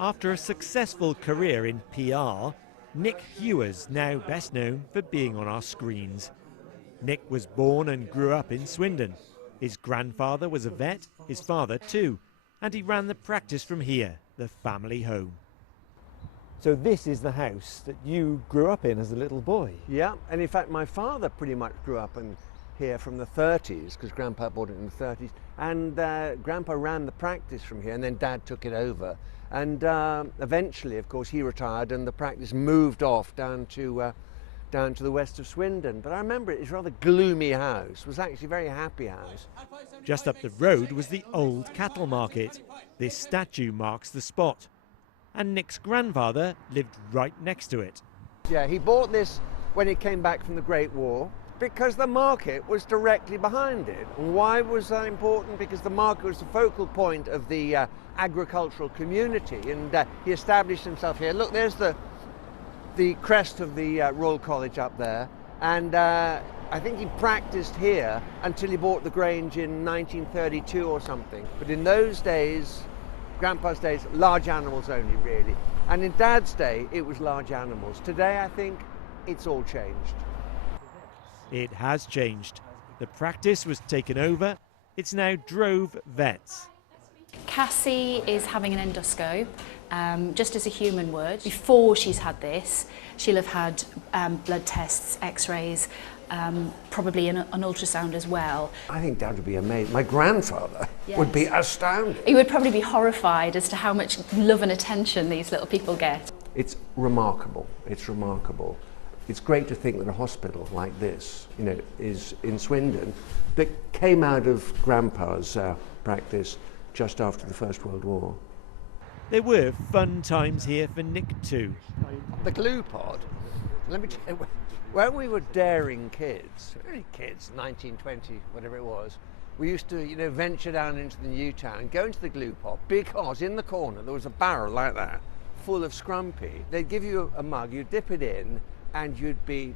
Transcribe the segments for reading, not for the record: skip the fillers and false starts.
After a successful career in PR, Nick Hewer's now best known for being on our screens. Nick was born and grew up in Swindon. His grandfather was a vet, his father too, and he ran the practice from here, the family home. So this is the house that you grew up in as a little boy? Yeah, and in fact my father pretty much grew up in here from the 30s, because Grandpa bought it in the 30s, and Grandpa ran the practice from here, and then Dad took it over. And eventually, of course, he retired and the practice moved off down to the west of Swindon. But I remember it was a rather gloomy house. It was actually a very happy house. Just up the road was the old cattle market. This statue marks the spot. And Nick's grandfather lived right next to it. Yeah, he bought this when he came back from the Great War, because the market was directly behind it. And why was that important? Because the market was the focal point of the agricultural community, and he established himself here. Look, there's the crest of the Royal College up there, and I think he practiced here until he bought the Grange in 1932 or something. But in those days, Grandpa's days, large animals only, really. And in Dad's day, it was large animals. Today, I think it's all changed. It has changed. The practice was taken over. It's now Drove Vets. Cassie is having an endoscope, just as a human would. Before she's had this, she'll have had blood tests, x-rays, probably an ultrasound as well. I think Dad would be amazed. My grandfather would be astounded. He would probably be horrified as to how much love and attention these little people get. It's remarkable. It's remarkable. It's great to think that a hospital like this, is in Swindon, that came out of Grandpa's practice just after the First World War. There were fun times here for Nick too. The glue pod, let me tell you, when we were daring kids, 1920, whatever it was, we used to, venture down into the new town, go into the glue pot, because in the corner there was a barrel like that, full of scrumpy. They'd give you a mug, you'd dip it in, and you'd be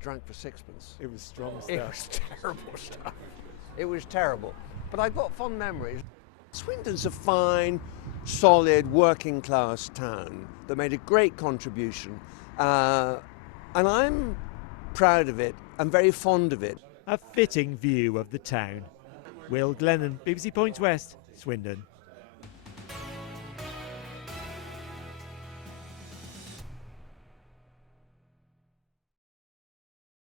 drunk for sixpence. It was strong stuff. It was terrible stuff. It was terrible. But I've got fond memories. Swindon's a fine, solid, working class town that made a great contribution. And I'm proud of it. I'm very fond of it. A fitting view of the town. Will Glennon, BBC Points West, Swindon.